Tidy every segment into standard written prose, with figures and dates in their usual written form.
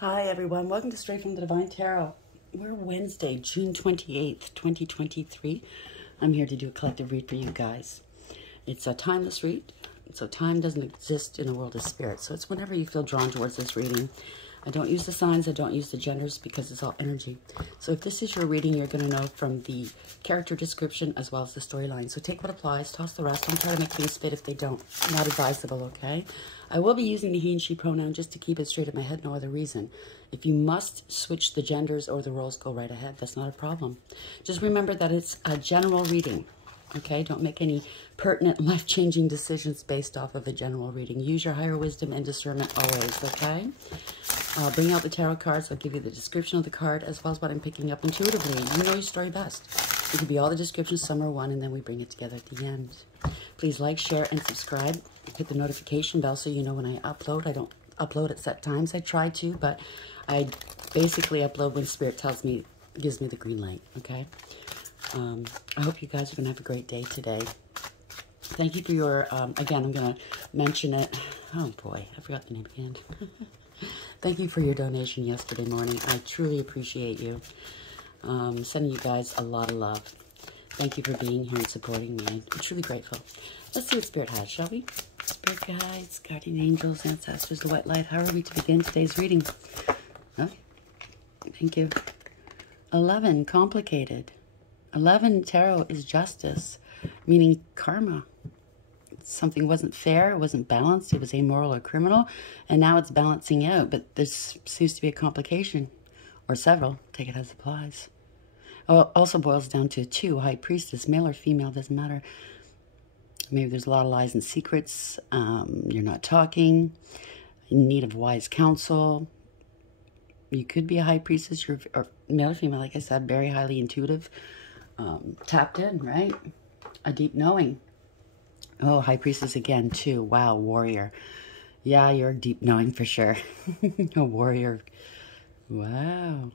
Hi everyone, welcome to Straight from the Divine Tarot. We're Wednesday, June 28th, 2023. I'm here to do a collective read for you guys. It's a timeless read, so time doesn't exist in the world of spirit. So it's whenever you feel drawn towards this reading. I don't use the signs, I don't use the genders because it's all energy. So if this is your reading, you're going to know from the character description as well as the storyline. So take what applies, toss the rest. Don't try to make things fit if they don't. Not advisable, okay? I will be using the he and she pronoun just to keep it straight in my head, no other reason. If you must switch the genders or the roles, go right ahead. That's not a problem. Just remember that it's a general reading. Okay, don't make any pertinent, life-changing decisions based off of a general reading. Use your higher wisdom and discernment always, okay? I'll bring out the tarot cards. I'll give you the description of the card as well as what I'm picking up intuitively. You know your story best. It could be all the descriptions, some are one, and then we bring it together at the end. Please like, share, and subscribe. Hit the notification bell so you know when I upload. I don't upload at set times. I try to, but I basically upload when Spirit tells me, gives me the green light, okay? I hope you guys are going to have a great day today. Thank you for your, again, I'm going to mention it. Oh, boy, I forgot the name again. Thank you for your donation yesterday morning. I truly appreciate you. Sending you guys a lot of love. Thank you for being here and supporting me. I'm truly grateful. Let's see what Spirit has, shall we? Spirit guides, guardian angels, ancestors, the white light. How are we to begin today's reading? Oh, thank you. 11, complicated. 11 tarot is justice, meaning karma. Something wasn't fair, it wasn't balanced, it was amoral or criminal, and now it's balancing out. But this seems to be a complication, or several. Take it as it applies. Oh, also boils down to 2, high priestess, male or female, doesn't matter. Maybe there's a lot of lies and secrets. You're not talking. In need of wise counsel. You could be a high priestess, or male or female, like I said, very highly intuitive. Tapped in, right? A deep knowing. Oh, high priestess again, too. Wow, warrior. Yeah, you're deep knowing for sure. A warrior. Wow.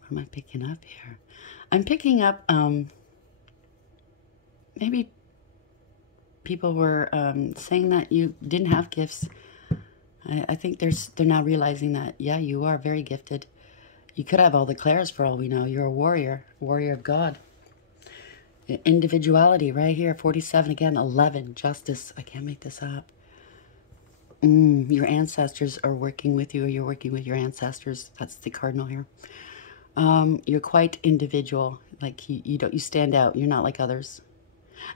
What am I picking up here? I'm picking up, maybe people were saying that you didn't have gifts. I think they're now realizing that, yeah, you are very gifted. You could have all the clairs for all we know. You're a warrior of God. Individuality right here, 47 again, 11, justice. I can't make this up. Your ancestors are working with you, or you're working with your ancestors. That's the cardinal here. You're quite individual. Like you stand out. You're not like others.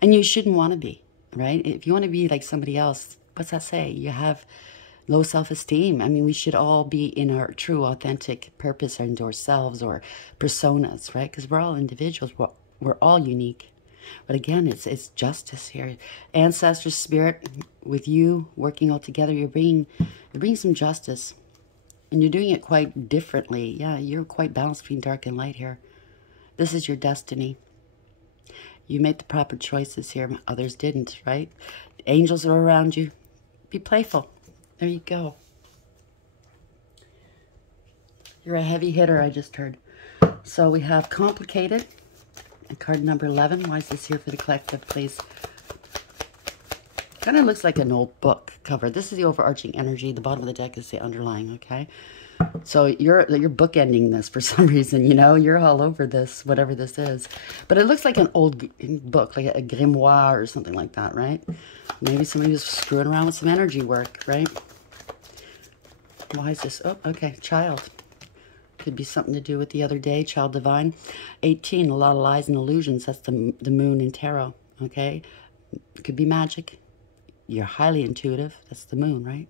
And you shouldn't want to be, right? If you want to be like somebody else, what's that say? You have low self-esteem. I mean, we should all be in our true, authentic purpose and ourselves or personas, right? Because we're all individuals. We're all unique. But again, it's justice here. Ancestor spirit, with you working all together, you're bringing some justice. And you're doing it quite differently. Yeah, you're quite balanced between dark and light here. This is your destiny. You made the proper choices here. Others didn't, right? Angels are around you. Be playful. There you go. You're a heavy hitter, I just heard. So we have complicated. Card number 11. Why is this here for the collective, please? Kind of looks like an old book cover. This is the overarching energy. The bottom of the deck is the underlying, okay? So you're bookending this for some reason, you know? You're all over this, whatever this is. But it looks like an old book, like a grimoire or something like that, right? Maybe somebody was screwing around with some energy work, right? Why is this? Oh, okay, child. Could be something to do with the other day, child divine. 18, a lot of lies and illusions. That's the moon in tarot, okay? It could be magic. You're highly intuitive. That's the moon, right?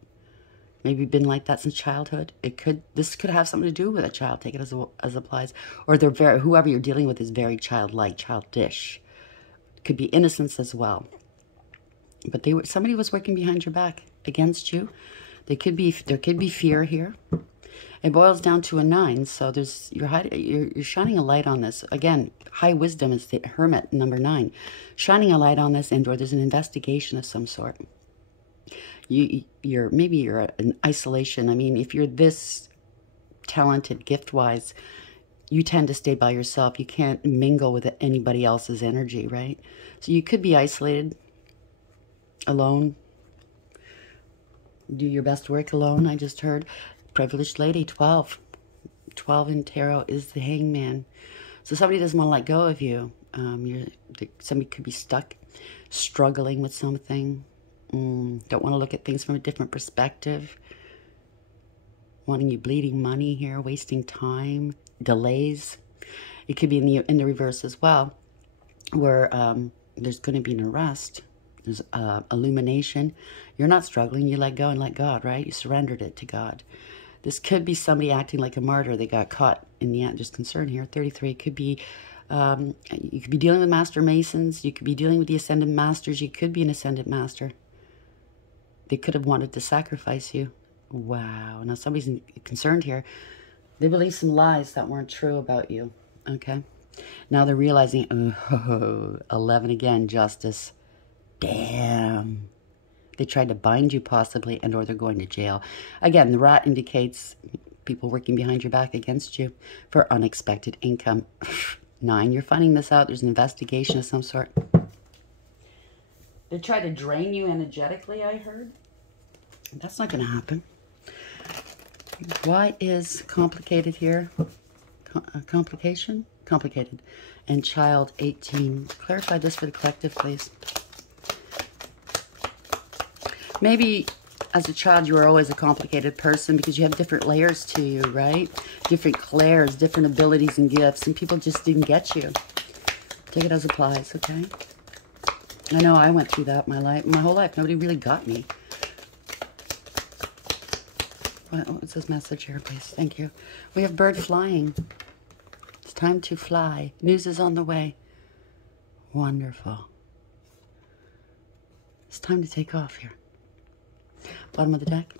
Maybe you've been like that since childhood. This could have something to do with a child. Take it as applies. Or whoever you're dealing with is very childlike, childish. Could be innocence as well. But somebody was working behind your back against you. There could be fear here. It boils down to a 9, so you're shining a light on this. Again, high wisdom is the hermit, number 9. Shining a light on this, or there's an investigation of some sort. Maybe you're in isolation. I mean, if you're this talented, gift-wise, you tend to stay by yourself. You can't mingle with anybody else's energy, right? So you could be isolated, alone. Do your best work alone, I just heard. Privileged lady, 12. 12 in tarot is the hangman. So somebody doesn't want to let go of you. Somebody could be stuck, struggling with something. Don't want to look at things from a different perspective. Wanting you bleeding money here, wasting time, delays. It could be in the reverse as well, where there's going to be an arrest. There's illumination. You're not struggling. You let go and let God, right? You surrendered it to God. This could be somebody acting like a martyr. They got caught in the end. There's concern here. 33 could be, you could be dealing with Master Masons. You could be dealing with the Ascended Masters. You could be an Ascended Master. They could have wanted to sacrifice you. Wow. Now somebody's concerned here. They believe some lies that weren't true about you. Okay. Now they're realizing, oh, 11 again, justice. Damn. They tried to bind you possibly, and or they're going to jail. Again, the rat indicates people working behind your back against you for unexpected income. 9, you're finding this out. There's an investigation of some sort. They try to drain you energetically, I heard. That's not going to happen. Why is complicated here? Complication? Complicated. And child 18. Clarify this for the collective, please. Maybe as a child you were always a complicated person because you have different layers to you, right? Different clairs, different abilities and gifts, and people just didn't get you. Take it as applies, okay? I know I went through that my whole life. Nobody really got me. What's this message here, please? Thank you. We have bird flying. It's time to fly. News is on the way. Wonderful. It's time to take off here. Bottom of the deck.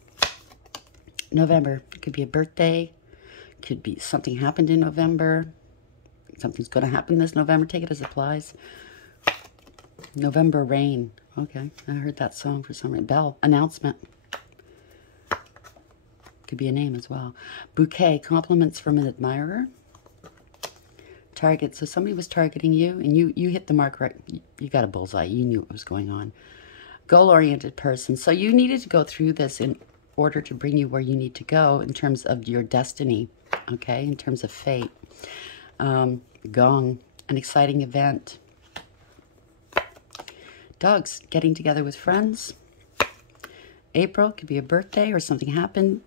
November. It could be a birthday. Could be something happened in November. Something's going to happen this November. Take it as applies. November rain. Okay. I heard that song for some reason. Bell. Announcement. Could be a name as well. Bouquet. Compliments from an admirer. Target. So somebody was targeting you and you hit the mark right. You got a bullseye. You knew what was going on. Goal-oriented person. So you needed to go through this in order to bring you where you need to go in terms of your destiny, okay, in terms of fate. Gong, an exciting event. Dogs, getting together with friends. April, could be a birthday or something happened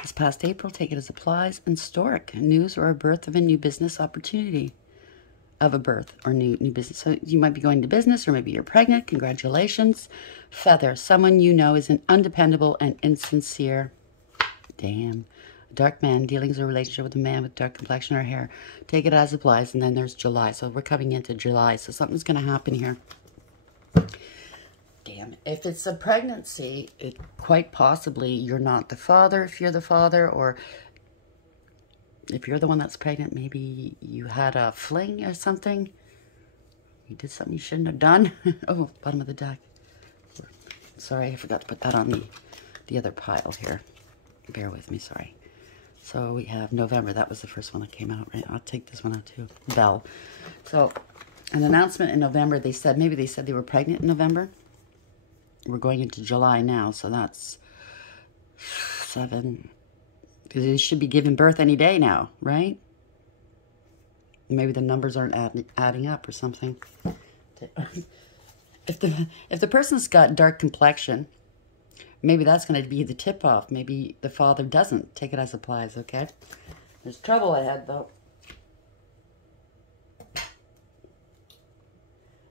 this past April. Take it as applies. And stork, news or a birth of a new business opportunity. Of a birth or new business. So you might be going to business or maybe you're pregnant. Congratulations. Feather. Someone you know is an undependable and insincere. Damn. Dark man. Dealings or relationship with a man with dark complexion or hair. Take it as applies. And then there's July. So we're coming into July. So something's going to happen here. Damn. If it's a pregnancy, it quite possibly you're not the father if you're the father, or if you're the one that's pregnant, maybe you had a fling or something. You did something you shouldn't have done. Oh, bottom of the deck. Sorry, I forgot to put that on the other pile here. Bear with me, sorry. So we have November. That was the first one that came out, right? I'll take this one out too. Bell. So an announcement in November. Maybe they said they were pregnant in November. We're going into July now, so that's 7... Because it should be giving birth any day now, right? Maybe the numbers aren't adding up or something. If the person's got dark complexion, maybe that's going to be the tip-off. Maybe the father doesn't. Take it as applies, okay? There's trouble ahead, though.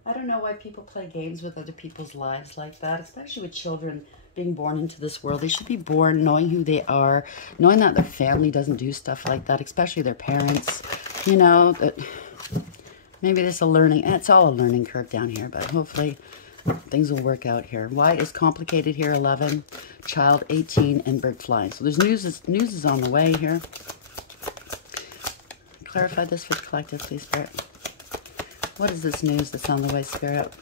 I don't know why people play games with other people's lives like that, especially with children being born into this world. They should be born knowing who they are, knowing that their family doesn't do stuff like that, especially their parents. You know, that maybe there's a learning, and it's all a learning curve down here, but hopefully things will work out here. Why is complicated here? 11, child 18, and bird flying. So there's news is on the way here. Clarify this for the collective, please, Spirit. What is this news that's on the way, Spirit?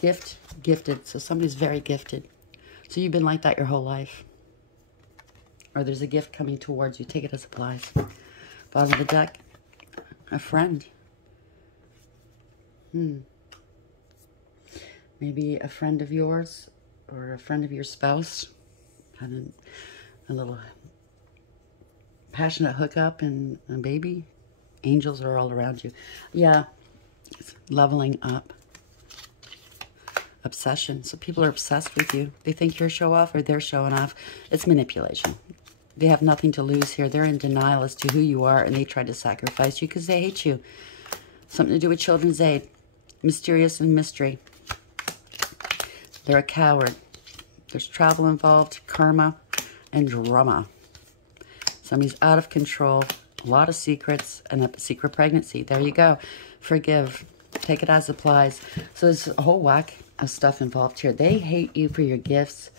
Gifted. So somebody's very gifted. So you've been like that your whole life. Or there's a gift coming towards you. Take it as applies. Bottom of the deck. A friend. Maybe a friend of yours or a friend of your spouse had a little passionate hookup and a baby. Angels are all around you. Yeah, it's leveling up. Obsession. So people are obsessed with you. They think you're a show off or they're showing off. It's manipulation. They have nothing to lose here. They're in denial as to who you are, and they try to sacrifice you because they hate you. Something to do with Children's Aid. Mysterious and mystery. They're a coward. There's travel involved, karma, and drama. Somebody's out of control. A lot of secrets and a secret pregnancy. There you go. Forgive. Take it as applies. So there's a whole whack of stuff involved here. They hate you for your gifts.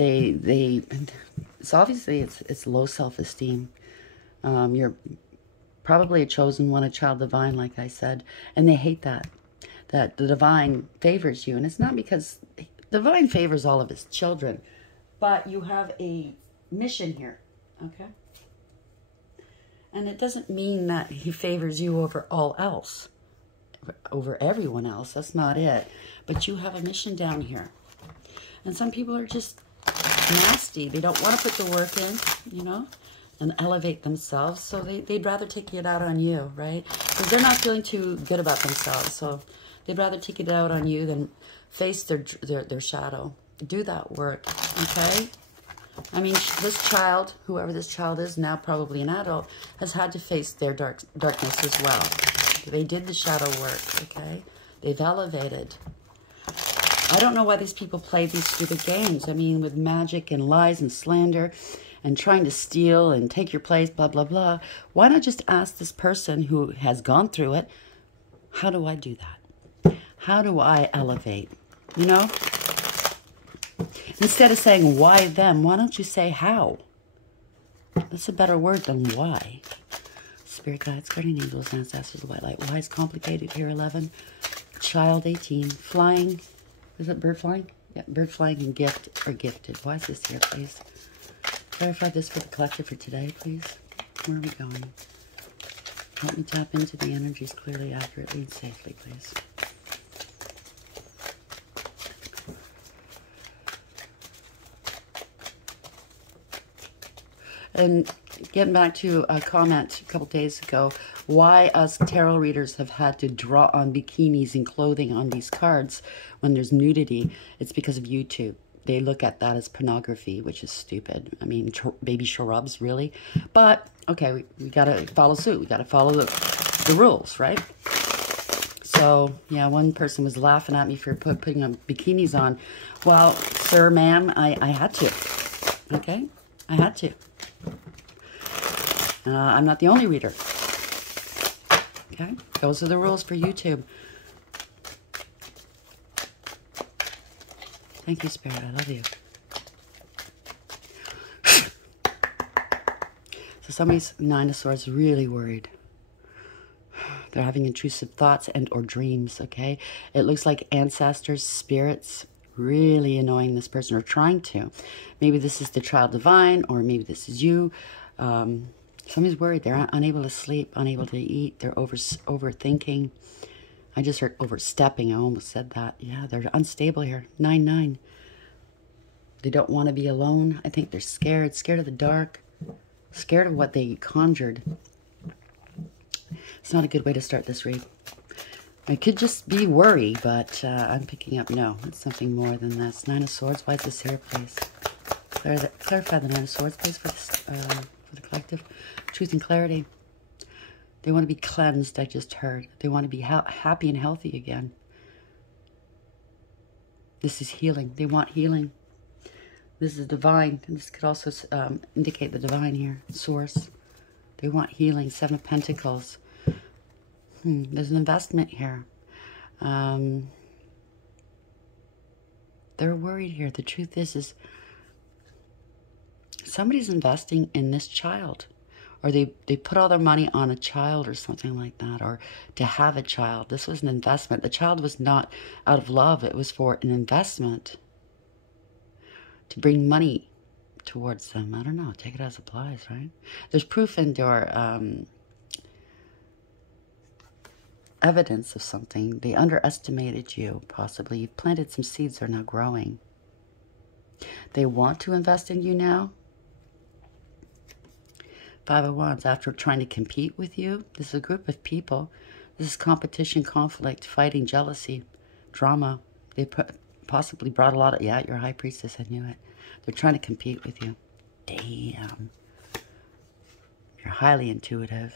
It's obviously it's low self-esteem. You're probably a chosen one, a child divine, like I said, and they hate that the divine favors you. And it's not because the divine favors all of his children, but you have a mission here, okay? And it doesn't mean that he favors you over all else, over everyone else. That's not it. But you have a mission down here. And some people are just nasty. They don't want to put the work in, you know, and elevate themselves. So they'd rather take it out on you, right? Because they're not feeling too good about themselves. So they'd rather take it out on you than face their shadow. Do that work, okay? I mean, this child, whoever this child is, now probably an adult, has had to face their darkness as well. They did the shadow work, okay? They've elevated. I don't know why these people play these stupid games. I mean, with magic and lies and slander and trying to steal and take your place, blah, blah, blah. Why not just ask this person who has gone through it, how do I do that? How do I elevate? You know? Instead of saying, why them, why don't you say how? That's a better word than why. Spirit guides, guardian angels, ancestors, white light. Why is complicated here, 11. Child, 18. Flying. Is it bird flying? Yeah, bird flying and gift or gifted. Why is this here, please? Clarify this for the collective for today, please. Where are we going? Help me tap into the energies clearly, accurately, and safely, please. And getting back to a comment a couple days ago, why us tarot readers have had to draw on bikinis and clothing on these cards when there's nudity, it's because of YouTube. They look at that as pornography, which is stupid. I mean, baby shrubs, really? But, okay, we got to follow suit. We got to follow the rules, right? So, yeah, one person was laughing at me for putting bikinis on. Well, sir, ma'am, I had to, okay? I had to. I'm not the only reader. Okay? Those are the rules for YouTube. Thank you, Spirit. I love you. So somebody's 9 of Swords really worried. They're having intrusive thoughts and or dreams, okay? It looks like ancestors, spirits, really annoying this person or trying to. Maybe this is the child divine or maybe this is you. Somebody's worried. They're unable to sleep, unable to eat. They're overthinking. I just heard overstepping. I almost said that. Yeah, they're unstable here. 9-9. They don't want to be alone. I think they're scared. Scared of the dark. Scared of what they conjured. It's not a good way to start this read. It could just be worry, but I'm picking up no. It's something more than this. 9 of Swords. Why is this here, please? Clarify the 9 of Swords, please, for the collective. Truth and clarity. They want to be cleansed, I just heard. They want to be happy and healthy again. This is healing. They want healing. This is divine. And this could also indicate the divine here. Source. They want healing. 7 of Pentacles. There's an investment here. They're worried here. The truth is somebody's investing in this child. Or they put all their money on a child or something like that. Or to have a child. This was an investment. The child was not out of love. It was for an investment. To bring money towards them. I don't know. Take it as applies, right? There's proof in your evidence of something. They underestimated you, possibly. You've planted some seeds that are now growing. They want to invest in you now. Five of Wands, after trying to compete with you. This is a group of people. This is competition, conflict, fighting, jealousy, drama. They possibly brought a lot of... Yeah, you're a high priestess, I knew it. They're trying to compete with you. Damn. You're highly intuitive.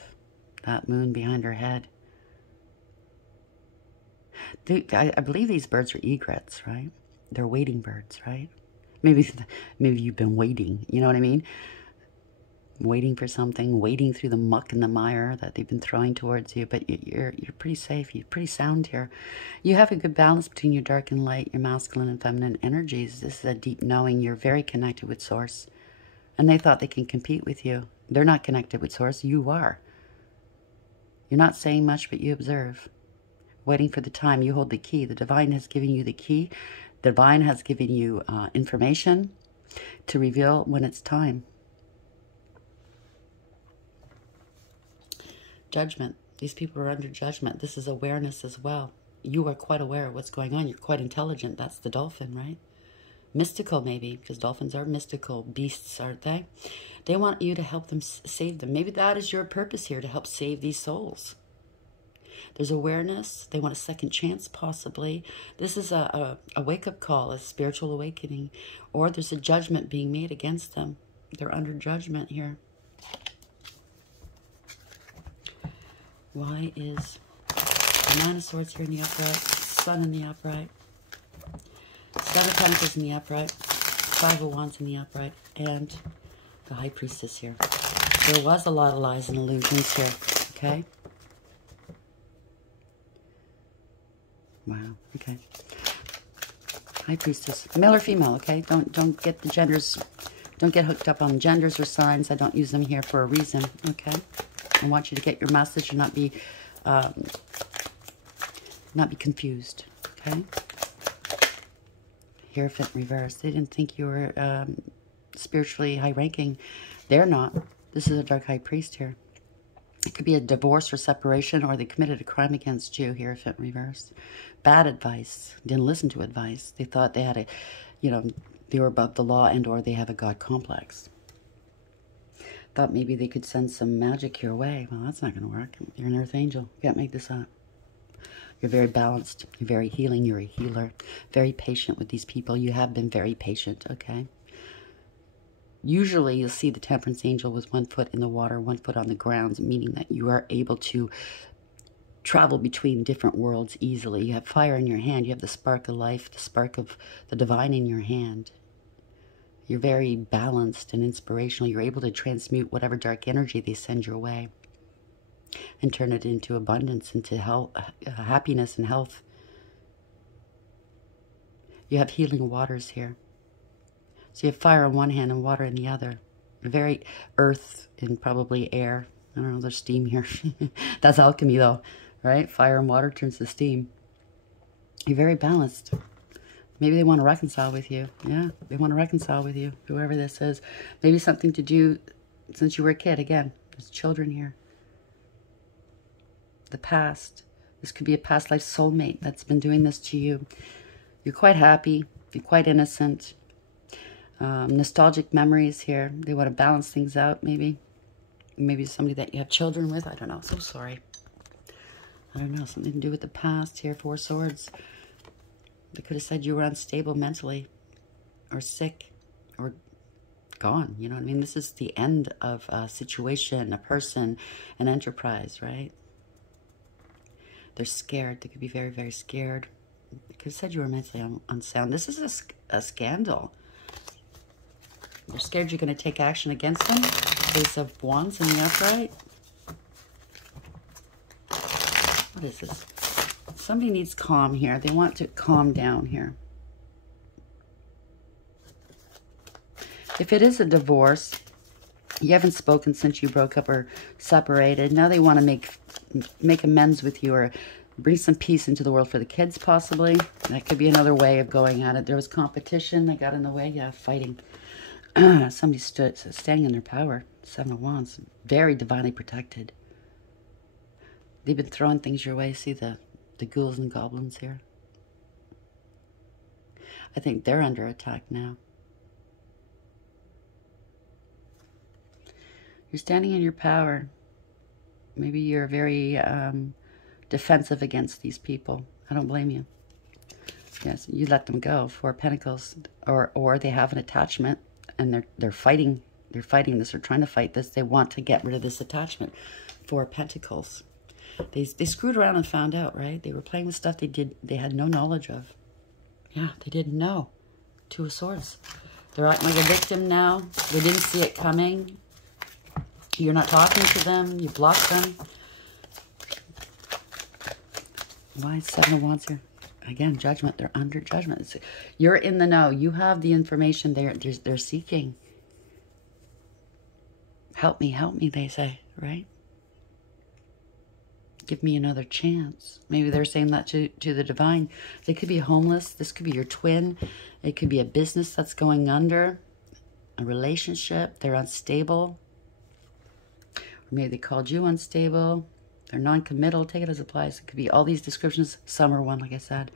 That moon behind her head. I believe these birds are egrets, right? They're waiting birds, right? Maybe you've been waiting. You know what I mean? Waiting for something, wading through the muck and the mire that they've been throwing towards you. But you're pretty safe. You're pretty sound here. You have a good balance between your dark and light, your masculine and feminine energies. This is a deep knowing. You're very connected with Source. And they thought they can compete with you. They're not connected with Source. You are. You're not saying much, but you observe. Waiting for the time. You hold the key. The divine has given you the key. The divine has given you information to reveal when it's time. Judgment. These people are under judgment. This is awareness as well. You are quite aware of what's going on. You're quite intelligent. That's the dolphin, right? Mystical, maybe, because dolphins are mystical beasts, aren't they? They want you to help them save them. Maybe that is your purpose here, to help save these souls. There's awareness. They want a second chance, possibly. This is a wake-up call, a spiritual awakening. Or there's a judgment being made against them. They're under judgment here. Why is the Nine of Swords here in the upright, Sun in the upright, Seven of Pentacles in the upright, Five of Wands in the upright, and the High Priestess here? There was a lot of lies and illusions here, okay? Wow, okay. High Priestess, male or female, okay? Don't get the genders, don't get hooked up on genders or signs. I don't use them here for a reason, okay? I want you to get your message and not be confused, okay? Hierophant reverse. They didn't think you were spiritually high-ranking. They're not. This is a dark high priest here. It could be a divorce or separation, or they committed a crime against you. Hierophant reverse. Bad advice. Didn't listen to advice. They thought they had a, they were above the law, and or they have a God complex. Thought maybe they could send some magic your way. Well, that's not going to work. You're an earth angel. You can't make this up. You're very balanced. You're very healing. You're a healer. Very patient with these people. You have been very patient, okay? Usually you'll see the Temperance Angel with 1 foot in the water, 1 foot on the ground, meaning that you are able to travel between different worlds easily. You have fire in your hand. You have the spark of life, the spark of the divine in your hand. You're very balanced and inspirational. You're able to transmute whatever dark energy they send your way and turn it into abundance, into health, happiness and health. You have healing waters here. So you have fire on one hand and water in the other. Very earth and probably air. I don't know, there's steam here. That's alchemy though, right? Fire and water turns to steam. You're very balanced. Maybe they want to reconcile with you. Yeah, they want to reconcile with you, whoever this is. Maybe something to do since you were a kid. Again, there's children here. The past. This could be a past life soulmate that's been doing this to you. You're quite happy. You're quite innocent. Nostalgic memories here. They want to balance things out, maybe. Maybe somebody that you have children with. I don't know. So sorry. I don't know. Something to do with the past here. 4 swords. They could have said you were unstable mentally, or sick, or gone. You know what I mean? This is the end of a situation, a person, an enterprise, right? They're scared. They could be very, very scared. They could have said you were mentally unsound. This is a scandal. They're scared you're going to take action against them. Ace of Wands in the upright. What is this? Somebody needs calm here. They want to calm down here. If it is a divorce, you haven't spoken since you broke up or separated. Now they want to make amends with you, or bring some peace into the world for the kids, possibly. That could be another way of going at it. There was competition. They got in the way. Yeah, fighting. Somebody standing in their power. 7 of Wands. Very divinely protected. They've been throwing things your way. See the ghouls and goblins here? I think they're under attack now. You're standing in your power. Maybe you're very defensive against these people. I don't blame you. Yes, you let them go. Four of Pentacles, or they have an attachment and they're fighting. They're fighting this. They're trying to fight this. They want to get rid of this attachment. Four of Pentacles. They screwed around and found out, right? They were playing with stuff they had no knowledge of. Yeah, they didn't know. Two of Swords. They're acting like a victim now. They didn't see it coming. You're not talking to them. You block them. Why is Seven of Wands here? Again, judgment. They're under judgment. You're in the know. You have the information they're seeking. Help me, they say, right? Give me another chance. Maybe they're saying that to the divine. They could be homeless. This could be your twin. It could be a business that's going under. A relationship. They're unstable. Or maybe they called you unstable. They're non-committal. Take it as it applies. It could be all these descriptions. Some are one, like I said.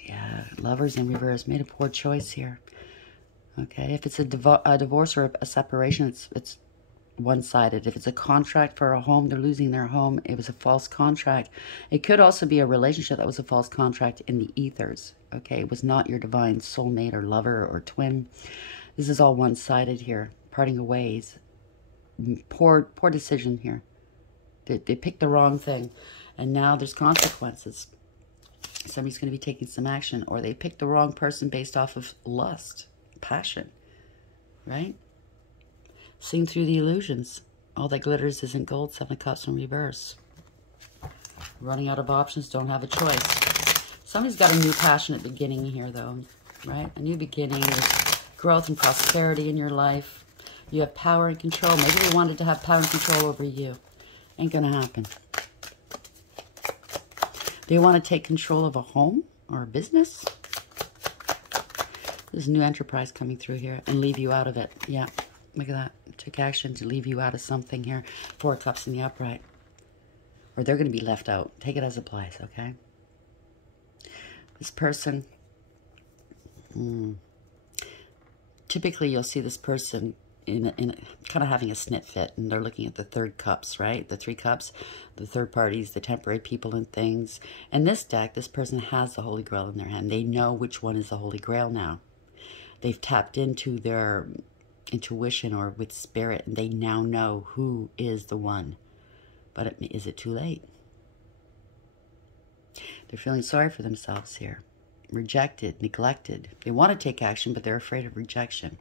Yeah, Lovers in reverse. Made a poor choice here. Okay, if it's a divorce or a separation, it's one-sided. If it's a contract for a home, they're losing their home. It was a false contract. It could also be a relationship that was a false contract in the ethers. Okay, it was not your divine soulmate or lover or twin. This is all one-sided here. Parting of ways. Poor decision here. They picked the wrong thing. And now there's consequences. Somebody's going to be taking some action. Or they picked the wrong person based off of lust. Passion. Right? Seeing through the illusions. All that glitters isn't gold. Seven of Cups in reverse. Running out of options. Don't have a choice. Somebody's got a new passionate beginning here, though. Right? A new beginning with growth and prosperity in your life. You have power and control. Maybe they wanted to have power and control over you. Ain't gonna happen. They want to take control of a home or a business. There's a new enterprise coming through here and leave you out of it. Yeah, look at that. Took action to leave you out of something here. Four of Cups in the upright. Or they're going to be left out. Take it as it applies, okay? This person, typically you'll see this person in kind of having a snit fit, and they're looking at the third cups, right? The three cups, the third parties, the temporary people and things. And this deck, this person has the Holy Grail in their hand. They know which one is the Holy Grail now. They've tapped into their intuition or with spirit, and they now know who is the one. But is it too late? They're feeling sorry for themselves here. Rejected, neglected. They want to take action, but they're afraid of rejection.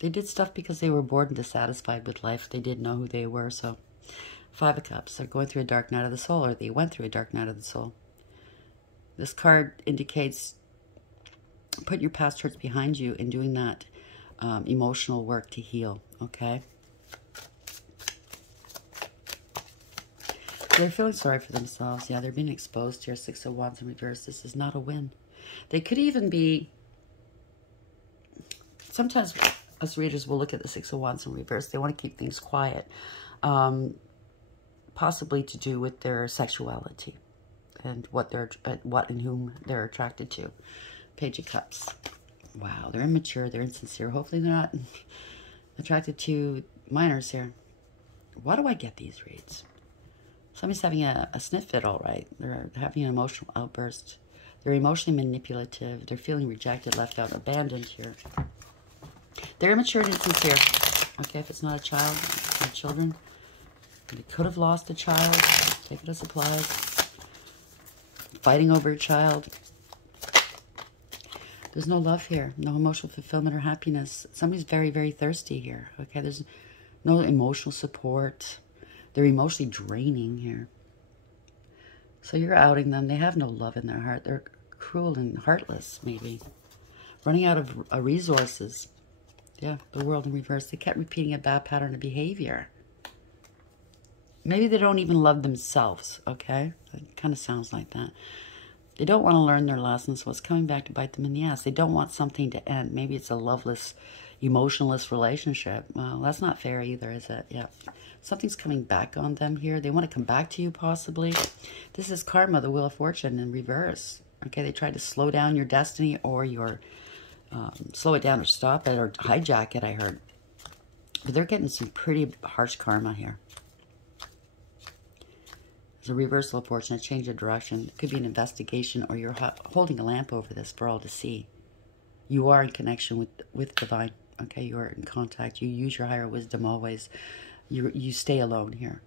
They did stuff because they were bored and dissatisfied with life. They didn't know who they were. So, Five of Cups. They're going through a dark night of the soul, or they went through a dark night of the soul. This card indicates put your past hurts behind you and doing that emotional work to heal. Okay? They're feeling sorry for themselves. Yeah, they're being exposed here. Six of Wands in reverse. This is not a win. They could even be... Sometimes us readers will look at the Six of Wands in reverse. They want to keep things quiet. Possibly to do with their sexuality and what and whom they're attracted to. Page of Cups. Wow, they're immature. They're insincere. Hopefully they're not attracted to minors here. Why do I get these reads? Somebody's having a snit fit, all right. They're having an emotional outburst. They're emotionally manipulative. They're feeling rejected, left out, abandoned here. They're immature and insincere. Okay, if it's not a child, or children. They could have lost a child. Take it as applies. Fighting over a child. There's no love here. No emotional fulfillment or happiness. Somebody's very, very thirsty here. Okay, there's no emotional support. They're emotionally draining here. So you're outing them. They have no love in their heart. They're cruel and heartless, maybe. Running out of resources. Yeah, the World in reverse. They kept repeating a bad pattern of behavior. Maybe they don't even love themselves, okay? It kind of sounds like that. They don't want to learn their lessons, so it's coming back to bite them in the ass. They don't want something to end. Maybe it's a loveless, emotionless relationship. Well, that's not fair either, is it? Yeah. Something's coming back on them here. They want to come back to you, possibly. This is karma, the Wheel of Fortune in reverse. Okay, they tried to slow down your destiny or your slow it down or stop it or hijack it, I heard. But they're getting some pretty harsh karma here. There's a reversal of fortune, a change of direction. It could be an investigation, or you're holding a lamp over this for all to see. You are in connection with divine. Okay, you are in contact. You use your higher wisdom always. You stay alone here.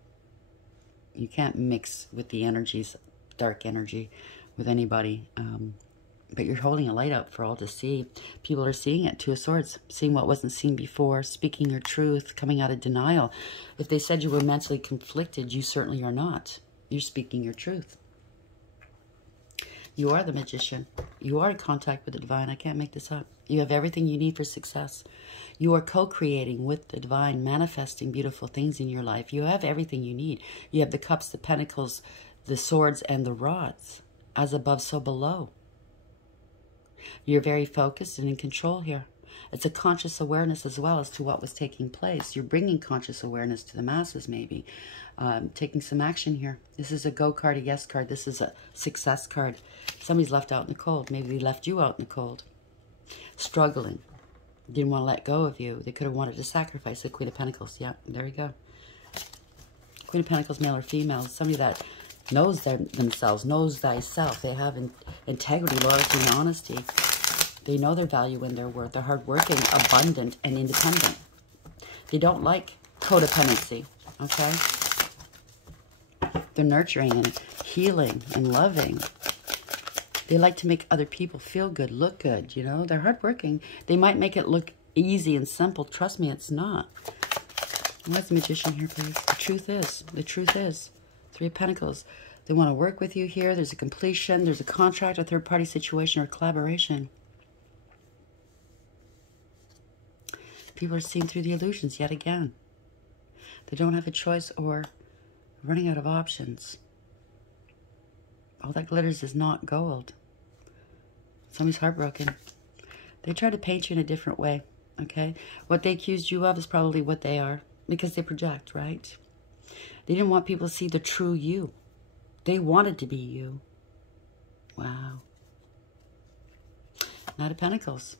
You can't mix with the energies, dark energy, with anybody. But you're holding a light up for all to see. People are seeing it. Two of Swords. Seeing what wasn't seen before. Speaking your truth. Coming out of denial. If they said you were mentally conflicted, you certainly are not. You're speaking your truth. You are the magician. You are in contact with the divine. I can't make this up. You have everything you need for success. You are co-creating with the divine, manifesting beautiful things in your life. You have everything you need. You have the cups, the pentacles, the swords, and the rods. As above, so below. You're very focused and in control here. It's a conscious awareness as well as to what was taking place. You're bringing conscious awareness to the masses, maybe. Taking some action here. This is a go card, a yes card. This is a success card. Somebody's left out in the cold. Maybe they left you out in the cold. Struggling. Didn't want to let go of you. They could have wanted to sacrifice the Queen of Pentacles. Yeah, there you go. Queen of Pentacles, male or female. Somebody that knows themselves, knows thyself. They have integrity, loyalty, and honesty. They know their value and their worth. They're hardworking, abundant, and independent. They don't like codependency, okay? They're nurturing and healing and loving. They like to make other people feel good, look good, you know? They're hardworking. They might make it look easy and simple. Trust me, it's not. What's the Magician here, please? The truth is. Three of Pentacles. They want to work with you here. There's a completion. There's a contract, a third-party situation, or collaboration. People are seeing through the illusions yet again. They don't have a choice or running out of options. All that glitters is not gold. Somebody's heartbroken. They try to paint you in a different way, okay? What they accused you of is probably what they are, because they project, right? They didn't want people to see the true you. They wanted to be you. Wow. Knight of Pentacles.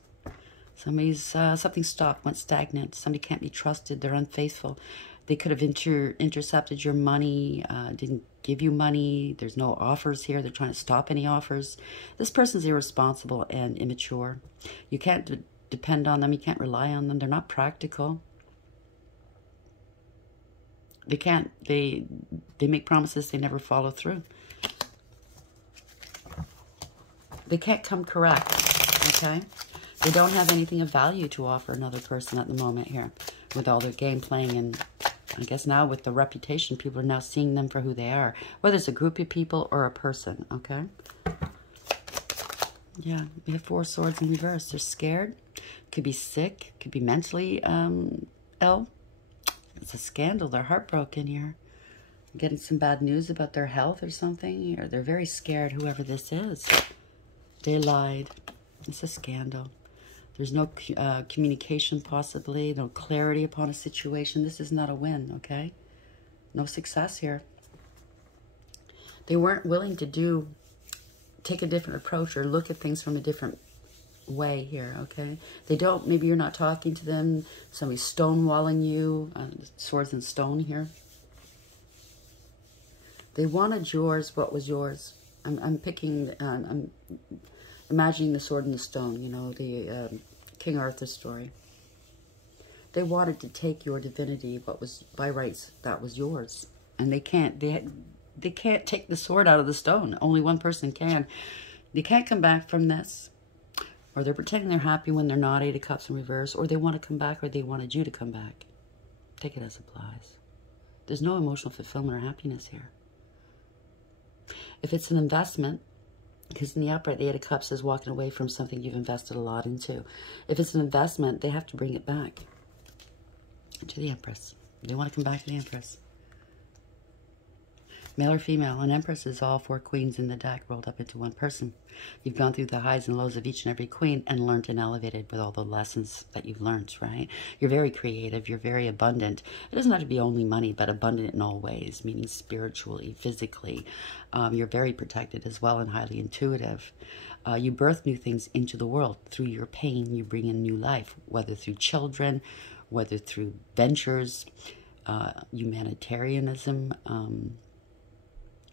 Somebody's, something stopped, went stagnant. Somebody can't be trusted. They're unfaithful. They could have intercepted your money, didn't give you money. There's no offers here. They're trying to stop any offers. This person's irresponsible and immature. You can't depend on them. You can't rely on them. They're not practical. They can't, they make promises they never follow through. They can't come correct, okay? They don't have anything of value to offer another person at the moment here with all their game playing, and I guess now with the reputation, people are now seeing them for who they are, whether it's a group of people or a person, okay? Yeah, we have Four of Swords in reverse. They're scared, could be sick, could be mentally ill. It's a scandal. They're heartbroken here. Getting some bad news about their health or something, or they're very scared, whoever this is. They lied. It's a scandal. There's no communication possibly, no clarity upon a situation. This is not a win, okay? No success here. They weren't willing to take a different approach or look at things from a different way here, okay? They don't, maybe you're not talking to them. Somebody's stonewalling you. Swords and stone here. They wanted yours, what was yours. I'm picking, I'm imagining the sword and the stone, you know, the King Arthur story. They wanted to take your divinity, what was by rights, that was yours. And they can't, they can't take the sword out of the stone. Only one person can. They can't come back from this. Or they're pretending they're happy when they're not. Eight of Cups in reverse. Or they want to come back, or they wanted you to come back. Take it as applies. There's no emotional fulfillment or happiness here. If it's an investment, because in the upright, the Eight of Cups is walking away from something you've invested a lot into. If it's an investment, they have to bring it back to the Empress. They want to come back to the Empress. Male or female, an Empress is all four queens in the deck rolled up into one person. You've gone through the highs and lows of each and every queen and learned and elevated with all the lessons that you've learned, right? You're very creative. You're very abundant. It doesn't have to be only money, but abundant in all ways, meaning spiritually, physically. You're very protected as well and highly intuitive. You birth new things into the world. Through your pain, you bring in new life, whether through children, whether through ventures, humanitarianism,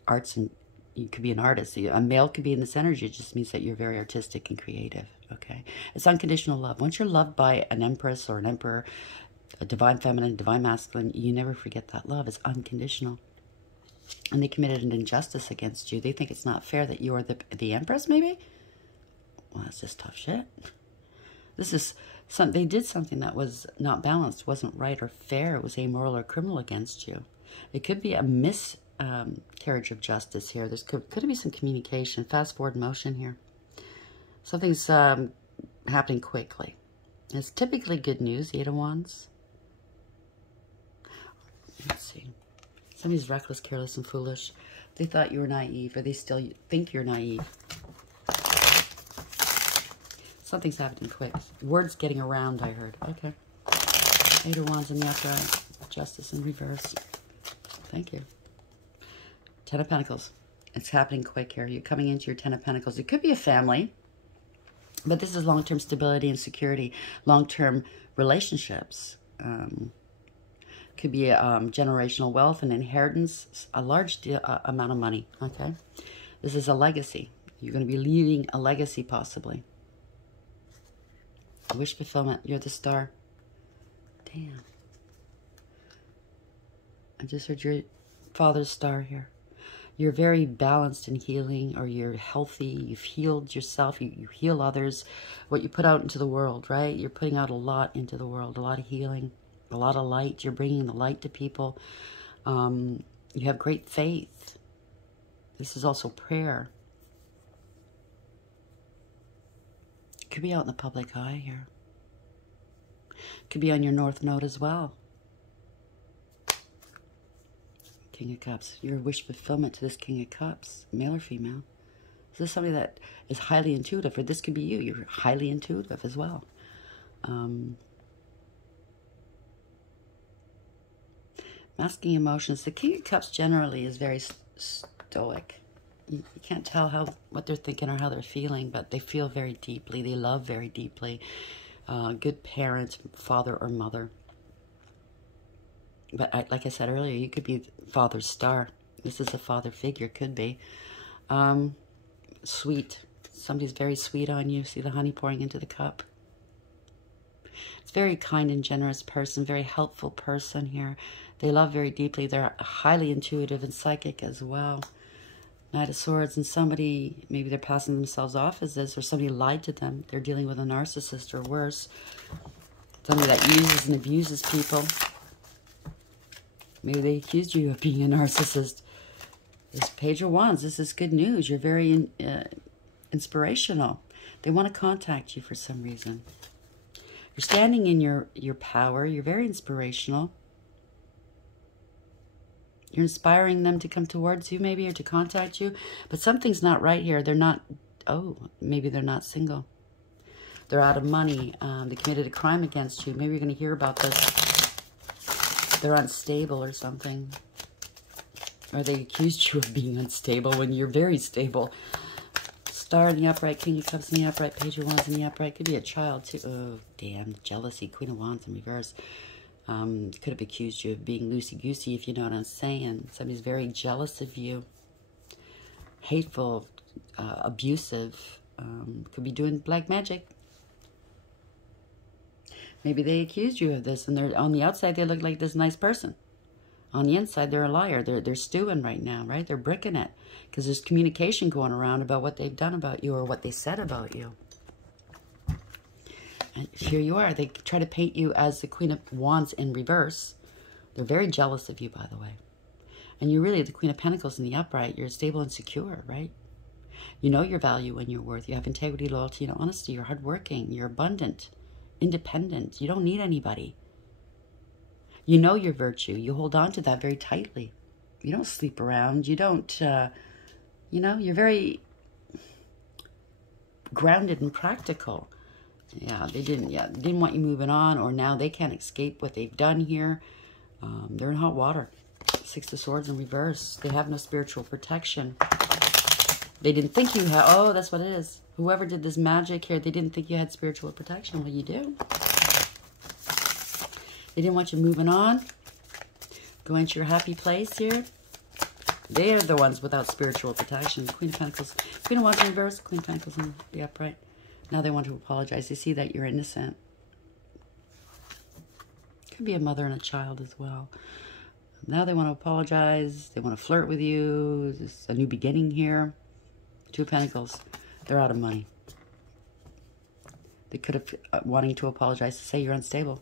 arts, and you could be an artist. A male could be in this energy. It just means that you're very artistic and creative, okay? It's unconditional love. Once you're loved by an empress or an emperor, a divine feminine, divine masculine, you never forget that love. It's unconditional. And they committed an injustice against you. They think it's not fair that you are the empress, maybe? Well, that's just tough shit. This is they did something that was not balanced, wasn't right or fair. It was amoral or criminal against you. It could be a miscarriage of justice here. There's could be some communication. Fast forward motion here. Something's happening quickly. It's typically good news, the Eight of Wands. Let's see. Somebody's reckless, careless, and foolish. They thought you were naive, or they still think you're naive. Something's happening quick. Words getting around, I heard. Okay. Eight of Wands in the upright. Justice in reverse. Thank you. Ten of Pentacles. It's happening quick here. You're coming into your Ten of Pentacles. It could be a family, but this is long-term stability and security, long-term relationships. Could be generational wealth and inheritance, a large amount of money, okay? This is a legacy. You're going to be leaving a legacy, possibly. Wish fulfillment. You're the star. Damn. I just heard your father's star here. You're very balanced in healing, or you're healthy. You've healed yourself. You heal others. What you put out into the world, right? You're putting out a lot into the world, a lot of healing, a lot of light. You're bringing the light to people. You have great faith. This is also prayer. Could be out in the public eye here. Could be on your North Node as well. King of Cups. Your wish fulfillment to this King of Cups, male or female. Is this somebody that is highly intuitive? Or this could be you. You're highly intuitive as well. Masking emotions. The King of Cups generally is very stoic. You can't tell what they're thinking or how they're feeling, but they feel very deeply. They love very deeply. Good parent, father or mother. But like I said earlier, you could be father's star. This is a father figure, could be. Sweet. Somebody's very sweet on you. See the honey pouring into the cup. It's a very kind and generous person, very helpful person here. They love very deeply. They're highly intuitive and psychic as well. Knight of Swords, and somebody, maybe they're passing themselves off as this, or somebody lied to them. They're dealing with a narcissist or worse. Somebody that uses and abuses people. Maybe they accused you of being a narcissist. This Page of Wands, this is good news. You're very inspirational. They want to contact you for some reason. You're standing in your power. You're very inspirational. You're inspiring them to come towards you, maybe, or to contact you. But something's not right here. They're not, maybe they're not single. They're out of money. They committed a crime against you. Maybe you're going to hear about this. They're unstable or something. Or they accused you of being unstable when you're very stable. Star in the upright, King of Cups in the upright, Page of Wands in the upright. Could be a child, too. Oh, damn. Jealousy. Queen of Wands in reverse. Could have accused you of being loosey-goosey, if you know what I'm saying. Somebody's very jealous of you. Hateful, abusive. Could be doing black magic. Maybe they accused you of this, and they're on the outside they look like this nice person. On the inside, they're a liar. They're stewing right now, right? They're bricking it. Because there's communication going around about what they've done about you or what they said about you. And here you are. They try to paint you as the Queen of Wands in reverse. They're very jealous of you, by the way. And you're really the Queen of Pentacles in the upright. You're stable and secure, right? You know your value and your worth. You have integrity, loyalty, and honesty. You're hardworking. You're abundant, independent. You don't need anybody. You know your virtue. You hold on to that very tightly. You don't sleep around. You don't, you know, you're very grounded and practical. Yeah, they didn't want you moving on, or now they can't escape what they've done here. They're in hot water. Six of Swords in reverse. They have no spiritual protection. They didn't think you had, oh, that's what it is. Whoever did this magic here, they didn't think you had spiritual protection. Well, you do. They didn't want you moving on, going to your happy place here. They are the ones without spiritual protection. Queen of Pentacles. Queen of Wands in reverse. Queen of Pentacles in the upright. Now they want to apologize. They see that you're innocent. Could be a mother and a child as well. Now they want to apologize. They want to flirt with you. There's a new beginning here. Two of Pentacles. They're out of money. They could have wanting to apologize to say you're unstable.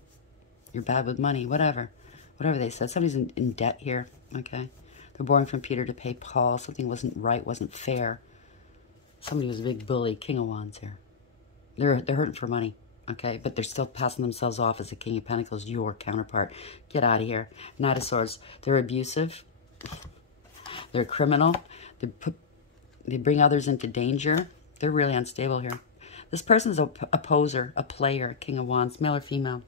You're bad with money. Whatever. Whatever they said. Somebody's in debt here. Okay. They're borrowing from Peter to pay Paul. Something wasn't right. Wasn't fair. Somebody was a big bully. King of Wands here. They're hurting for money. Okay. But they're still passing themselves off as the King of Pentacles. Your counterpart. Get out of here. Knight of Swords. They're abusive. They're criminal. They bring others into danger. They're really unstable here. This person's a poser, a player, King of Wands, male or female.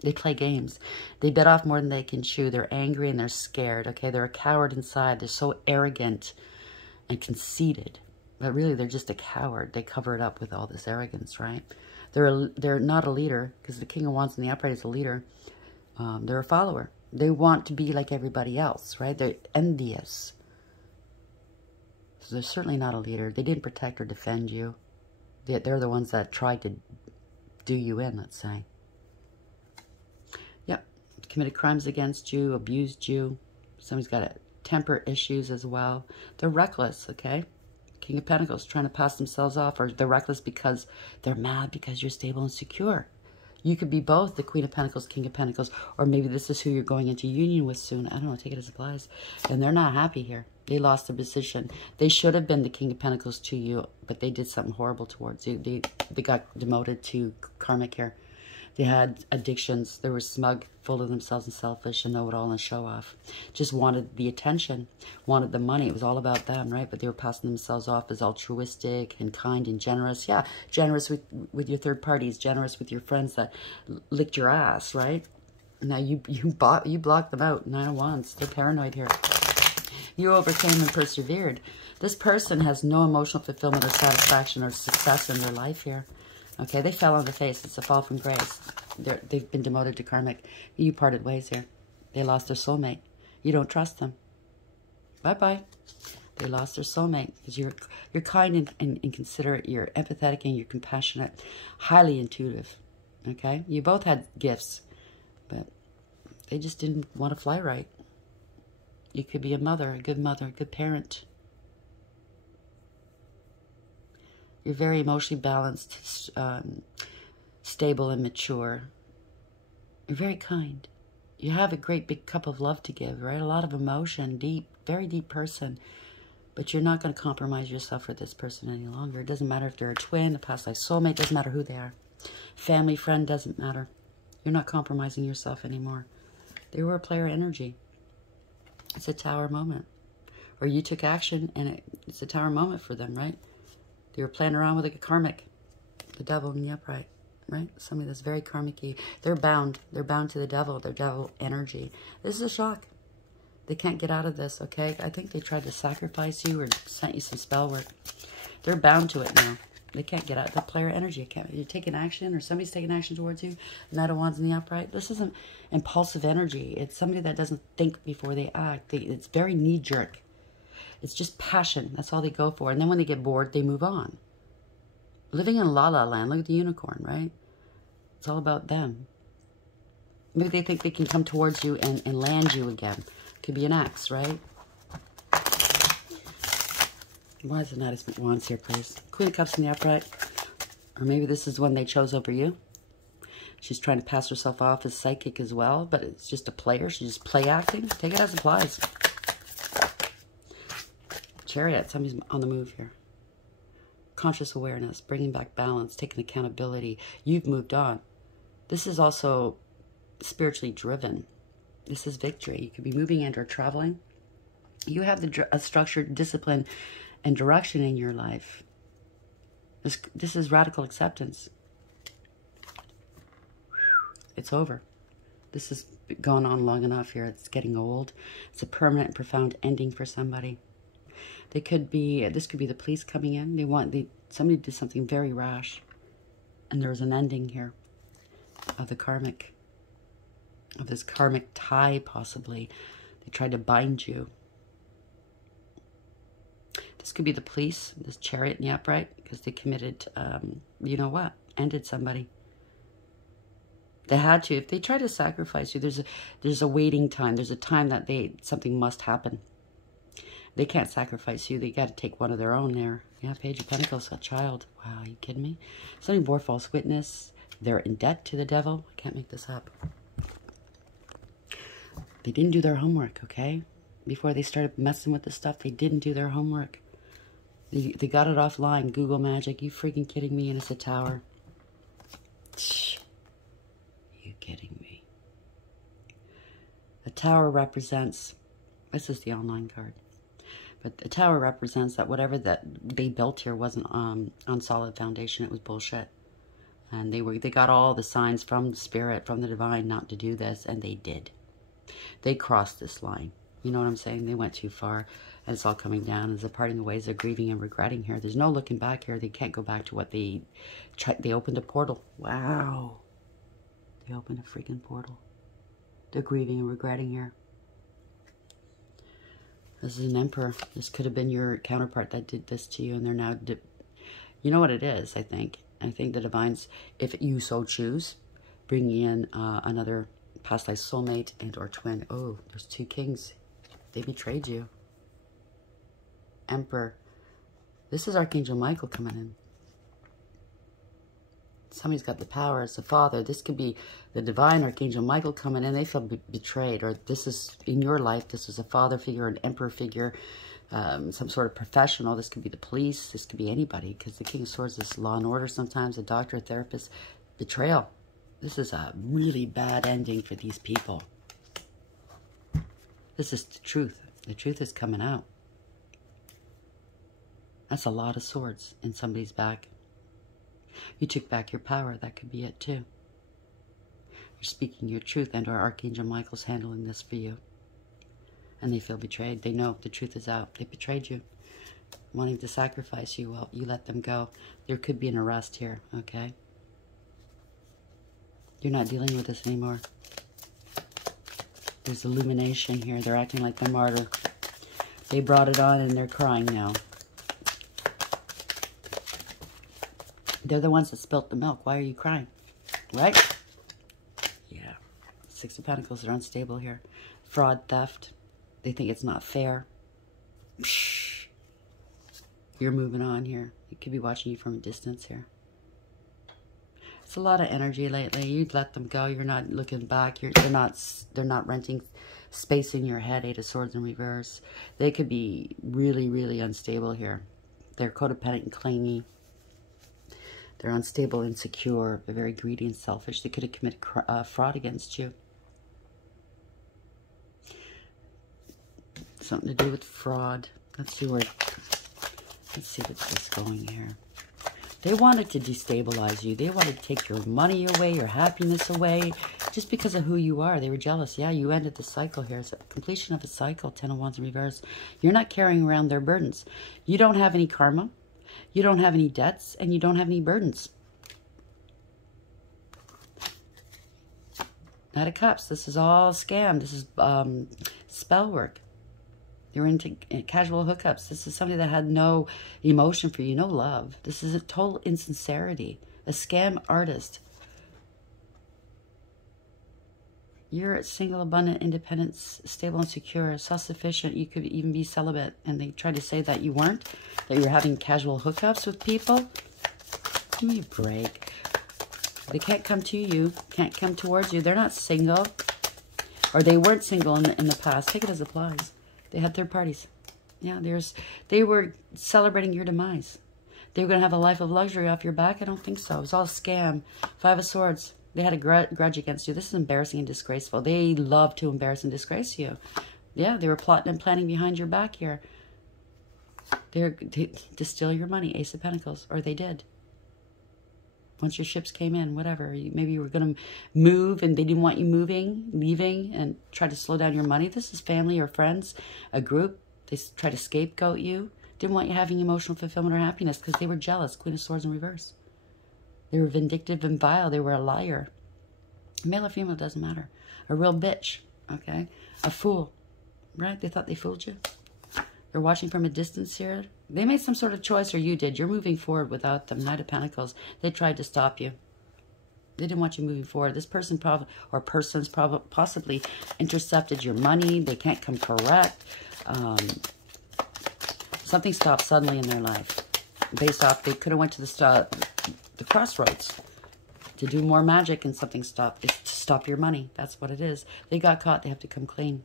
They play games. They bit off more than they can chew. They're angry and they're scared, okay? They're a coward inside. They're so arrogant and conceited. But really, they're just a coward. They cover it up with all this arrogance, right? They're not a leader, because the King of Wands in the upright is a leader. They're a follower. They want to be like everybody else, right? They're envious. So they're certainly not a leader. They didn't protect or defend you. They're the ones that tried to do you in, let's say. Yep. Committed crimes against you, abused you. Somebody's got temper issues as well. They're reckless, okay? King of Pentacles trying to pass themselves off, or they're reckless because they're mad because you're stable and secure. You could be both the Queen of Pentacles, King of Pentacles, or maybe this is who you're going into union with soon. I don't know, take it as applies. And they're not happy here. They lost their position. They should have been the King of Pentacles to you, but they did something horrible towards you. They got demoted to karmic here. They had addictions. They were smug, full of themselves and selfish and know-it-all and show-off. Just wanted the attention, wanted the money. It was all about them, right? But they were passing themselves off as altruistic and kind and generous. Yeah, generous with your third parties, generous with your friends that licked your ass, right? Now you blocked them out. Nine of Wands. They're paranoid here. You overcame and persevered. This person has no emotional fulfillment or satisfaction or success in their life here. Okay, they fell on the face. It's a fall from grace. They've been demoted to karmic. You parted ways here. They lost their soulmate. You don't trust them. Bye-bye. They lost their soulmate because you're kind and considerate. You're empathetic and you're compassionate. Highly intuitive. Okay? You both had gifts, but they just didn't want to fly right. You could be a mother, a good parent. You're very emotionally balanced, stable and mature. You're very kind. You have a great big cup of love to give, right? A lot of emotion, deep, very deep person. But you're not going to compromise yourself for this person any longer. It doesn't matter if they're a twin, a past life soulmate, doesn't matter who they are. Family, friend, doesn't matter. You're not compromising yourself anymore. They were a player energy. It's a tower moment. Or you took action and it's a tower moment for them, right? They were playing around with a karmic. The devil in the upright, right? Somebody that's very karmic-y. They're bound. They're bound to the devil. Their devil energy. This is a shock. They can't get out of this, okay? I think they tried to sacrifice you or sent you some spell work. They're bound to it now. They can't get out. The player energy. You're taking action or somebody's taking action towards you. Knight of Wands in the upright. This isn't impulsive energy. It's somebody that doesn't think before they act. It's very knee-jerk. It's just passion. That's all they go for. And then when they get bored, they move on. Living in La La Land. Look at the unicorn, right? It's all about them. Maybe they think they can come towards you and land you again. Could be an axe, right? Why is the Knight of Wands here, please? Queen of Cups in the upright. Or maybe this is one they chose over you. She's trying to pass herself off as psychic as well, but it's just a player. She's just play acting. Take it as it applies. Chariot. Somebody's on the move here. Conscious awareness. Bringing back balance. Taking accountability. You've moved on. This is also spiritually driven. This is victory. You could be moving and or traveling. You have a structured discipline and direction in your life. This is radical acceptance. It's over. This has gone on long enough here. It's getting old. It's a permanent and profound ending for somebody. They could be, this could be the police coming in. Somebody did something very rash. And there was an ending here of this karmic tie, possibly. They tried to bind you. This could be the police, this Chariot in the upright, because they committed, you know what, ended somebody. They had to. If they try to sacrifice you, there's a waiting time. There's a time that something must happen. They can't sacrifice you. They got to take one of their own there. Yeah, Page of Pentacles, a child. Wow, are you kidding me? Somebody bore false witness. They're in debt to the devil. I can't make this up. They didn't do their homework, okay? Before they started messing with this stuff, they didn't do their homework. They got it offline. Google Magic. You freaking kidding me? And it's a tower. You kidding me? The tower represents... This is the online card. But the tower represents that whatever that they built here wasn't on solid foundation. It was bullshit. And they got all the signs from the spirit, from the divine, not to do this, and they did. They crossed this line. You know what I'm saying? They went too far, and it's all coming down. As they're parting the ways, they're grieving and regretting here. There's no looking back here. They can't go back to what they tried. They opened a portal. Wow. They opened a freaking portal. They're grieving and regretting here. This is an emperor. This could have been your counterpart that did this to you, and they're now... You know what it is, I think? I think the divines, if you so choose, bringing in another past life soulmate and or twin. Oh, there's two kings. They betrayed you. Emperor. This is Archangel Michael coming in. Somebody's got the power as a father. This could be the divine Archangel Michael coming in. They feel betrayed. Or this is, in your life, this was a father figure, an emperor figure, some sort of professional. This could be the police. This could be anybody. Because the King of Swords is law and order sometimes. A doctor, a therapist. Betrayal. This is a really bad ending for these people. This is the truth. The truth is coming out. That's a lot of swords in somebody's back. You took back your power. That could be it too. You're speaking your truth, and our Archangel Michael's handling this for you. And they feel betrayed. They know the truth is out. They betrayed you. Wanting to sacrifice you, well, you let them go. There could be an arrest here, okay? You're not dealing with this anymore. There's illumination here. They're acting like the martyr. They brought it on and they're crying now. They're the ones that spilt the milk. Why are you crying? Right? Yeah. Six of Pentacles are unstable here. Fraud, theft. They think it's not fair. Psh. You're moving on here. You could be watching you from a distance here. It's a lot of energy lately. You'd let them go. You're not looking back. They're not renting space in your head. Eight of Swords in reverse. They could be really, really unstable here. They're codependent and clingy. They're unstable, insecure. They're very greedy and selfish. They could have committed fraud against you. Something to do with fraud. Let's see what's this going here. They wanted to destabilize you. They wanted to take your money away, your happiness away, just because of who you are. They were jealous. Yeah, you ended the cycle here. It's a completion of a cycle. Ten of Wands in reverse. You're not carrying around their burdens. You don't have any karma. You don't have any debts, and you don't have any burdens. Knight of Cups. This is all scam. This is spell work. You're into casual hookups. This is somebody that had no emotion for you, no love. This is a total insincerity. A scam artist. You're single, abundant, independent, stable, and secure, self-sufficient. You could even be celibate. And they tried to say that you weren't, that you were having casual hookups with people. Give me a break. They can't come to you, can't come towards you. They're not single. Or they weren't single in the past. Take it as applies. They had third parties. Yeah, they were celebrating your demise. They were going to have a life of luxury off your back? I don't think so. It was all a scam. Five of Swords. They had a grudge against you. This is embarrassing and disgraceful. They love to embarrass and disgrace you. Yeah, they were plotting and planning behind your back here. To steal your money. Ace of Pentacles. Or they did. Once your ships came in, whatever. Maybe you were going to move and they didn't want you moving, leaving, and try to slow down your money. This is family or friends, a group. They try to scapegoat you. Didn't want you having emotional fulfillment or happiness because they were jealous. Queen of Swords in reverse. They were vindictive and vile. They were a liar. Male or female, doesn't matter. A real bitch, okay? A fool, right? They thought they fooled you. They're watching from a distance here. They made some sort of choice, or you did. You're moving forward without them. Knight of Pentacles. They tried to stop you. They didn't want you moving forward. This person possibly intercepted your money. They can't come correct. Something stopped suddenly in their life. Based off, they could have went to the crossroads to do more magic, and something stopped. It's to stop your money. That's what it is. They got caught. They have to come clean.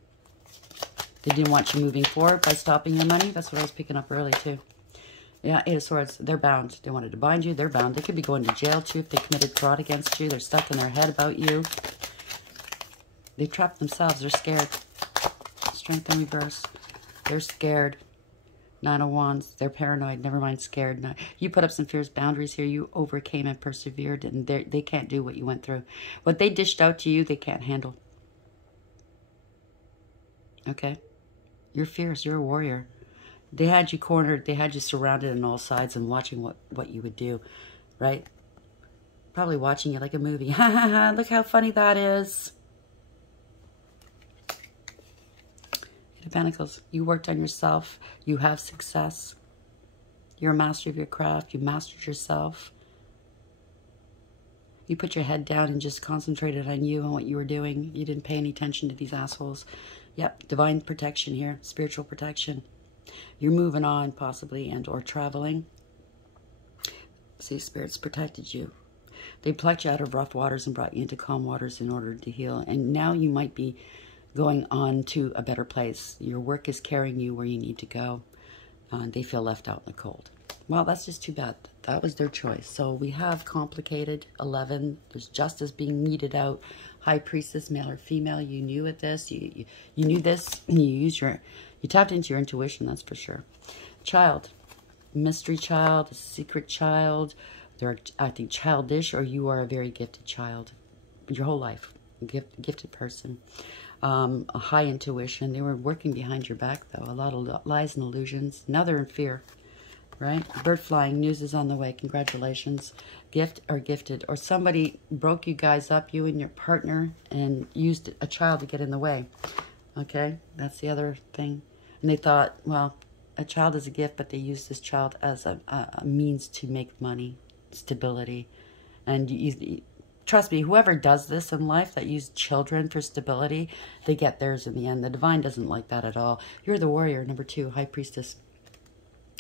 They didn't want you moving forward by stopping your money. That's what I was picking up early, too. Yeah, Eight of Swords. They're bound. They wanted to bind you. They're bound. They could be going to jail, too, if they committed fraud against you. They're stuck in their head about you. They trapped themselves. They're scared. Strength in reverse. They're scared. Nine of Wands. They're paranoid. Never mind scared. No. You put up some fierce boundaries here. You overcame and persevered, and they can't do what you went through. What they dished out to you, they can't handle. Okay? You're fierce. You're a warrior. They had you cornered. They had you surrounded on all sides and watching what you would do, right? Probably watching you like a movie. Ha ha ha, look how funny that is. Eight of Pentacles. You worked on yourself. You have success. You're a master of your craft. You mastered yourself. You put your head down and just concentrated on you and what you were doing. You didn't pay any attention to these assholes. Yep, divine protection here. Spiritual protection. You're moving on, possibly, and or traveling. See, spirits protected you. They plucked you out of rough waters and brought you into calm waters in order to heal. And now you might be going on to a better place. Your work is carrying you where you need to go. They feel left out in the cold. Well, that's just too bad. That was their choice. So we have complicated 11. There's justice being meted out. High Priestess, male or female. You knew at this. You knew this. And you tapped into your intuition. That's for sure. Child, mystery child, a secret child. They're acting childish, or you are a very gifted child. Your whole life, gifted person. A high intuition. They were working behind your back, though. A lot of lies and illusions. Now they're in fear. Right? Bird flying. News is on the way. Congratulations. Gift or gifted. Or somebody broke you guys up, you and your partner, and used a child to get in the way. Okay? That's the other thing. And they thought, well, a child is a gift, but they used this child as a means to make money, stability. And trust me, whoever does this in life, that use children for stability, they get theirs in the end. The divine doesn't like that at all. You're the warrior, number 2, High Priestess.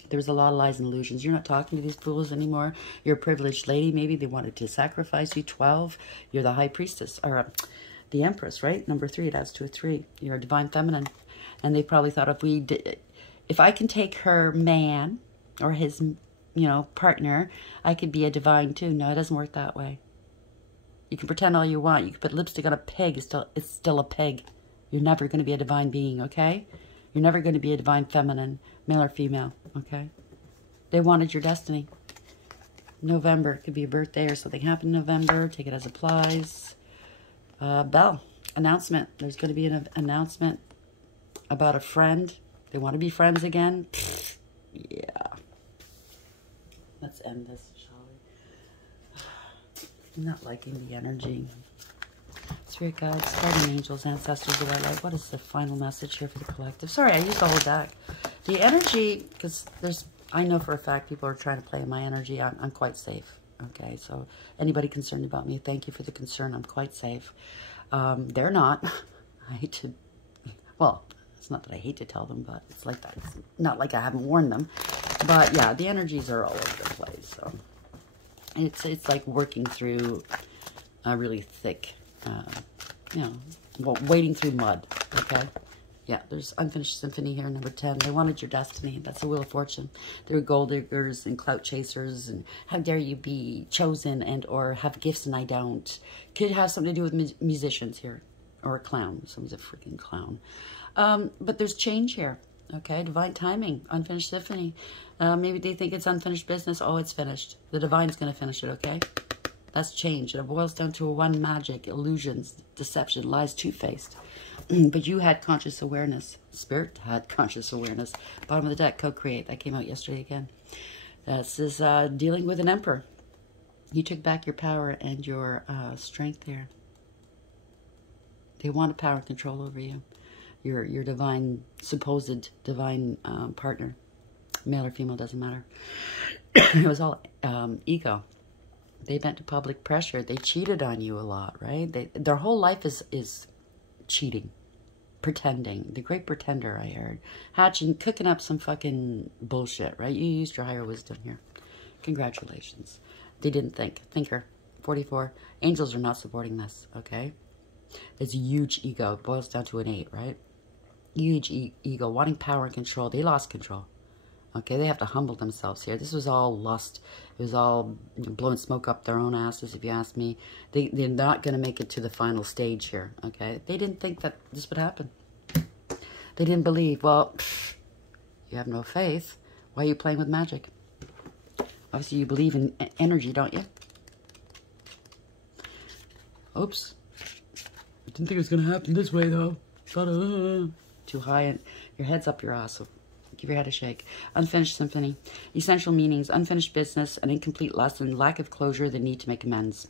There was a lot of lies and illusions. You're not talking to these fools anymore. You're a privileged lady. Maybe they wanted to sacrifice you. 12. You're the High Priestess. Or the Empress, right? Number 3. It adds to a 3. You're a divine feminine. And they probably thought, if I can take her man or his, partner, I could be a divine too. No, it doesn't work that way. You can pretend all you want. You can put lipstick on a pig. It's still a pig. You're never going to be a divine being, okay? You're never going to be a divine feminine, male or female, okay? They wanted your destiny. November. It could be a birthday or something happened in November. Take it as applies. Bell. Announcement. There's going to be an announcement about a friend. They want to be friends again. Yeah. Let's end this, shall we? I'm not liking the energy. Spirit guides, guardian angels, ancestors of our life. What is the final message here for the collective? Sorry, I used the whole deck. The energy, because I know for a fact people are trying to play in my energy. I'm quite safe. Okay, so anybody concerned about me, thank you for the concern. I'm quite safe. They're not. I hate to, well, it's not that I hate to tell them, but it's like that. It's not like I haven't warned them. But yeah, the energies are all over the place. So it's like working through a really thick, wading through mud, okay? Yeah, there's Unfinished Symphony here, number 10. They wanted your destiny. That's the Wheel of Fortune. They were gold diggers and clout chasers, and how dare you be chosen and or have gifts and I don't. Could have something to do with musicians here, or a clown. Someone's a freaking clown. But there's change here, okay? Divine timing, Unfinished Symphony. Maybe they think it's unfinished business. Oh, it's finished. The divine's going to finish it, okay? That's change. It boils down to one: magic, illusions, deception, lies, two-faced. But you had conscious awareness. Spirit had conscious awareness. Bottom of the deck, co-create. That came out yesterday again. This is dealing with an emperor. You took back your power and your strength there. They want power and control over you. Your divine, supposed divine partner. Male or female, doesn't matter. It was all ego. They bent to public pressure. They cheated on you a lot, right? Their whole life is cheating, pretending. The great pretender, I heard. Hatching, cooking up some fucking bullshit, right? You used your higher wisdom here. Congratulations. They didn't think. Thinker, 44. Angels are not supporting this, okay? It's a huge ego. It boils down to an 8, right? Huge ego, wanting power and control. They lost control. Okay, they have to humble themselves here. This was all lust. It was all blowing smoke up their own asses, if you ask me. They're not going to make it to the final stage here, okay? They didn't think that this would happen. They didn't believe. Well, you have no faith. Why are you playing with magic? Obviously, you believe in energy, don't you? Oops. I didn't think it was going to happen this way, though. Too high, and your head's up your ass, so give your head a shake. Unfinished symphony. Essential meanings. Unfinished business. An incomplete lesson. Lack of closure. The need to make amends.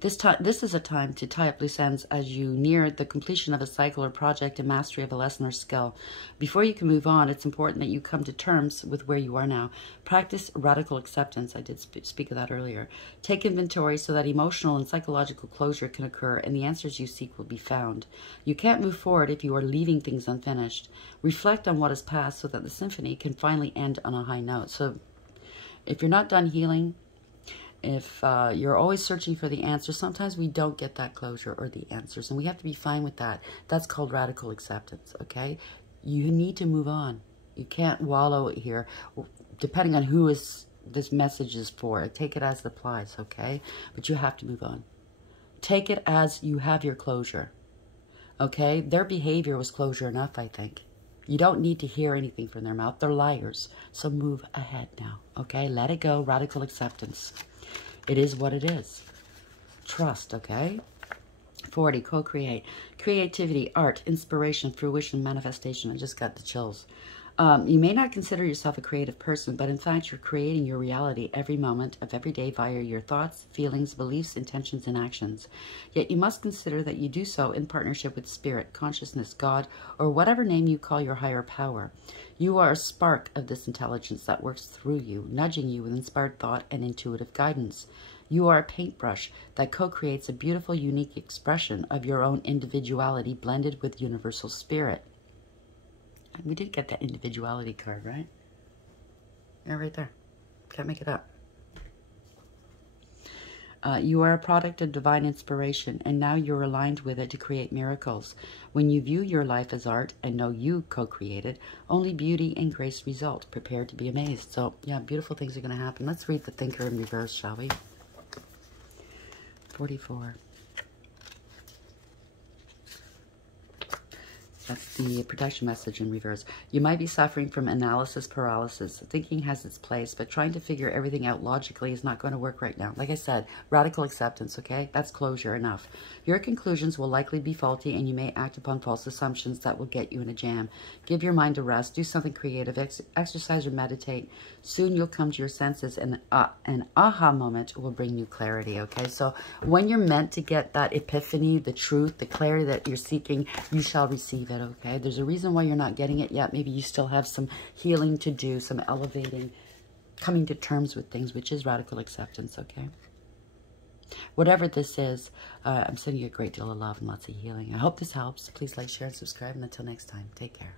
This is a time to tie up loose ends as you near the completion of a cycle or project and mastery of a lesson or skill. Before you can move on, it's important that you come to terms with where you are now. Practice radical acceptance. I did speak of that earlier. Take inventory so that emotional and psychological closure can occur and the answers you seek will be found. You can't move forward if you are leaving things unfinished. Reflect on what has passed so that the symphony can finally end on a high note. So if you're not done healing, if you're always searching for the answer, sometimes we don't get that closure or the answers, and we have to be fine with that. That's called radical acceptance, okay? You need to move on. You can't wallow here, depending on who this message is for. Take it as it applies, okay? But you have to move on. Take it as you have your closure, okay? Their behavior was closure enough, I think. You don't need to hear anything from their mouth. They're liars. So move ahead now, okay? Let it go. Radical acceptance. It is what it is. Trust, okay? 40, co-create. Creativity, art, inspiration, fruition, manifestation. I just got the chills. You may not consider yourself a creative person, but in fact, you're creating your reality every moment of every day via your thoughts, feelings, beliefs, intentions, and actions. Yet you must consider that you do so in partnership with spirit, consciousness, God, or whatever name you call your higher power. You are a spark of this intelligence that works through you, nudging you with inspired thought and intuitive guidance. You are a paintbrush that co-creates a beautiful, unique expression of your own individuality blended with universal spirit. We did get that individuality card, right? Yeah, right there. Can't make it up. You are a product of divine inspiration, and now you're aligned with it to create miracles. When you view your life as art and know you co-created, only beauty and grace result. Prepare to be amazed. So, yeah, beautiful things are going to happen. Let's read the Thinker in reverse, shall we? 44. That's the protection message in reverse. You might be suffering from analysis paralysis. Thinking has its place, but trying to figure everything out logically is not going to work right now. Like I said, radical acceptance, okay? That's closure enough. Your conclusions will likely be faulty, and you may act upon false assumptions that will get you in a jam. Give your mind a rest. Do something creative. Exercise or meditate. Soon you'll come to your senses, and an aha moment will bring you clarity, okay? So when you're meant to get that epiphany, the truth, the clarity that you're seeking, you shall receive it. Okay, there's a reason why you're not getting it yet. Maybe you still have some healing to do, some elevating, coming to terms with things, which is radical acceptance, okay? Whatever this is, I'm sending you a great deal of love and lots of healing. I hope this helps. Please like, share, and subscribe. And until next time, take care.